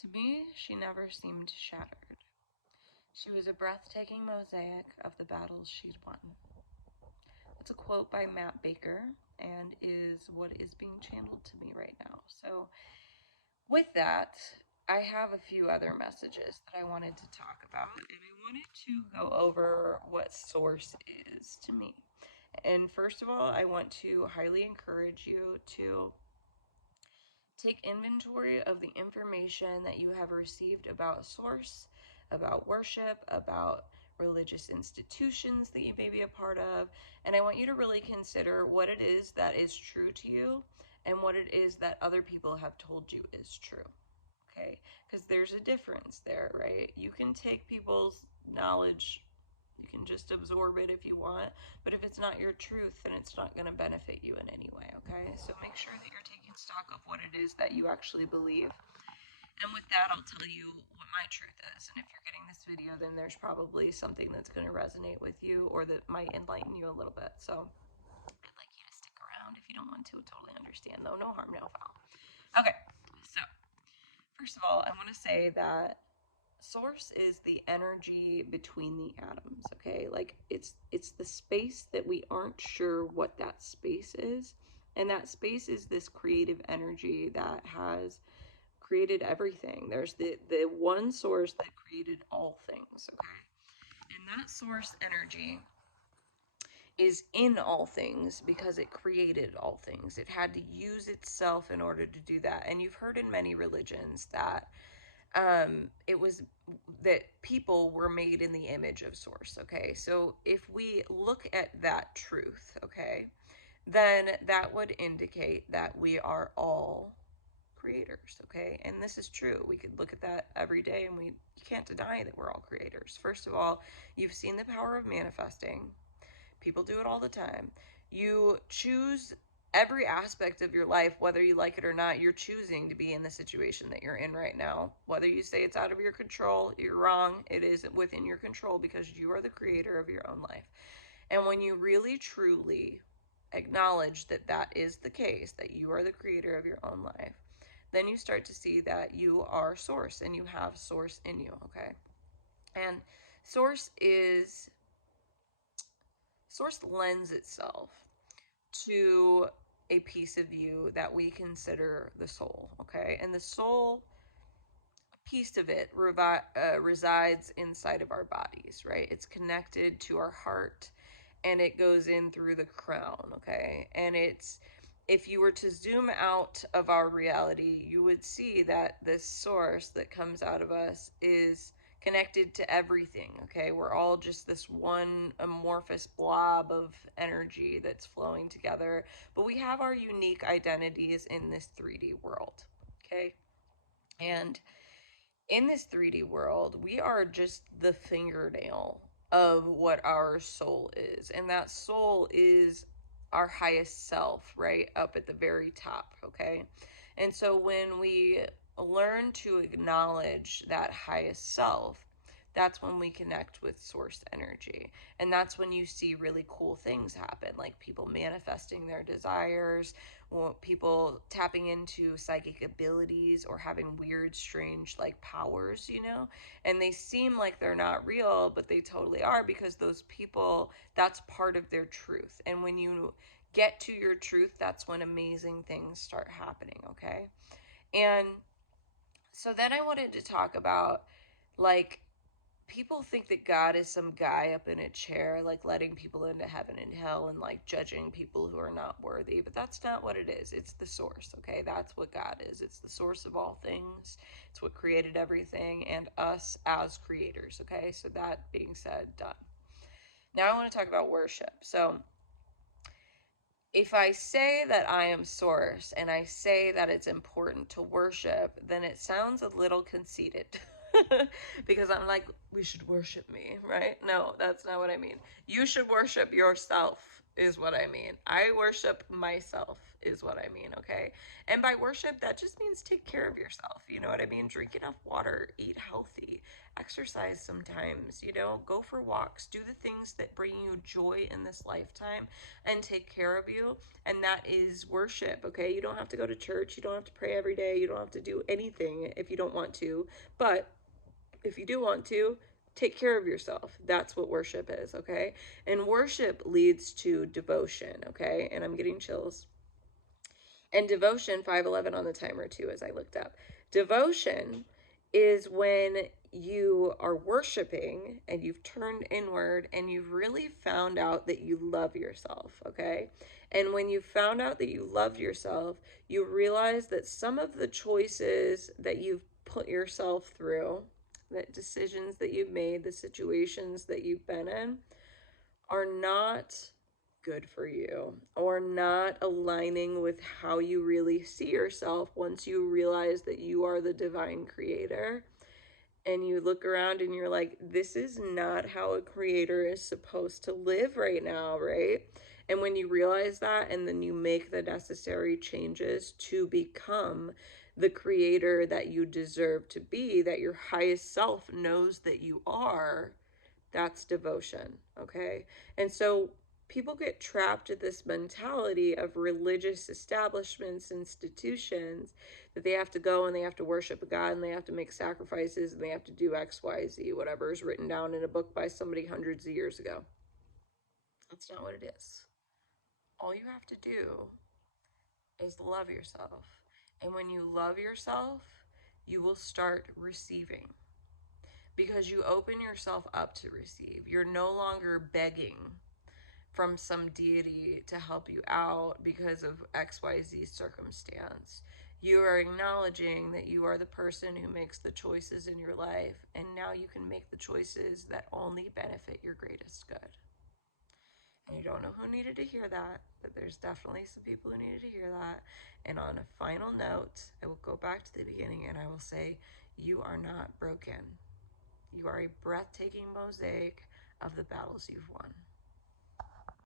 To me, she never seemed shattered. She was a breathtaking mosaic of the battles she'd won. It's a quote by Matt Baker and is what is being channeled to me right now. So, with that, I have a few other messages that I wanted to talk about, and I wanted to go over what source is to me. And first of all, I want to highly encourage you to take inventory of the information that you have received about source, about worship, about religious institutions that you may be a part of, and I want you to really consider what it is that is true to you and what it is that other people have told you is true. Okay? Because there's a difference there, right? You can take people's knowledge, you can just absorb it if you want, but if it's not your truth, then it's not going to benefit you in any way, okay? So make sure that you're taking stock of what it is that you actually believe. And with that, I'll tell you what my truth is. And if you're getting this video, then there's probably something that's going to resonate with you or that might enlighten you a little bit. So I'd like you to stick around. If you don't want to, totally understand, though. No harm, no foul. Okay, so first of all, I want to say that source is the energy between the atoms, okay? Like it's the space that we aren't sure what that space is. And that space is this creative energy that has created everything. There's the one source that created all things, okay? And that source energy is in all things because it created all things. It had to use itself in order to do that. And you've heard in many religions that it was that people were made in the image of source. Okay, so if we look at that truth, okay, then that would indicate that we are all creators. Okay, and this is true. We could look at that every day, and you can't deny that we're all creators. First of all, you've seen the power of manifesting. People do it all the time. You choose every aspect of your life, whether you like it or not. You're choosing to be in the situation that you're in right now. Whether you say it's out of your control, you're wrong. It is within your control because you are the creator of your own life. And when you really truly acknowledge that that is the case, that you are the creator of your own life, then you start to see that you are source and you have source in you, okay? And source is source lends itself to a piece of you that we consider the soul, okay? And the soul piece of it resides inside of our bodies, right? It's connected to our heart and it goes in through the crown, okay? And it's, if you were to zoom out of our reality, you would see that this source that comes out of us is connected to everything, okay? We're all just this one amorphous blob of energy that's flowing together, but we have our unique identities in this 3D world, okay? And in this 3D world, we are just the fingernail of what our soul is. And that soul is our highest self, right? Up at the very top, okay? And so when we learn to acknowledge that highest self, that's when we connect with source energy. And that's when you see really cool things happen, like people manifesting their desires, people tapping into psychic abilities or having weird, strange, like powers, you know? And they seem like they're not real, but they totally are because those people, that's part of their truth. And when you get to your truth, that's when amazing things start happening, okay? And so then I wanted to talk about, like, people think that God is some guy up in a chair, like letting people into heaven and hell and like judging people who are not worthy. But that's not what it is. It's the source, okay? That's what God is. It's the source of all things. It's what created everything and us as creators, okay? So that being said, done. Now I want to talk about worship. So if I say that I am source and I say that it's important to worship, then it sounds a little conceited. Because I'm like, we should worship me, right? No, that's not what I mean. You should worship yourself, is what I mean. I worship myself. is what I mean, okay? And by worship, that just means take care of yourself. You know what I mean? Drink enough water, eat healthy, exercise sometimes, you know, go for walks, do the things that bring you joy in this lifetime and take care of you. And that is worship, okay? You don't have to go to church. You don't have to pray every day. You don't have to do anything if you don't want to. But if you do want to, take care of yourself. That's what worship is, okay? And worship leads to devotion, okay? And I'm getting chills. And devotion, 511 on the timer too, as I looked up. Devotion is when you are worshiping and you've turned inward and you've really found out that you love yourself, okay? And when you found out that you love yourself, you realize that some of the choices that you've put yourself through, the decisions that you've made, the situations that you've been in, are not good for you or not aligning with how you really see yourself once you realize that you are the divine creator. And you look around and you're like, this is not how a creator is supposed to live right now, right? And when you realize that and then you make the necessary changes to become the creator that you deserve to be, that your highest self knows that you are, that's devotion, okay? And so people get trapped in this mentality of religious establishments, institutions, that they have to go and they have to worship a God and they have to make sacrifices and they have to do X, Y, Z, whatever is written down in a book by somebody hundreds of years ago. That's not what it is. All you have to do is love yourself. And when you love yourself, you will start receiving, because you open yourself up to receive. You're no longer begging from some deity to help you out because of XYZ circumstance. You are acknowledging that you are the person who makes the choices in your life, and now you can make the choices that only benefit your greatest good. And you don't know who needed to hear that, but there's definitely some people who needed to hear that. And on a final note, I will go back to the beginning and I will say, you are not broken. You are a breathtaking mosaic of the battles you've won.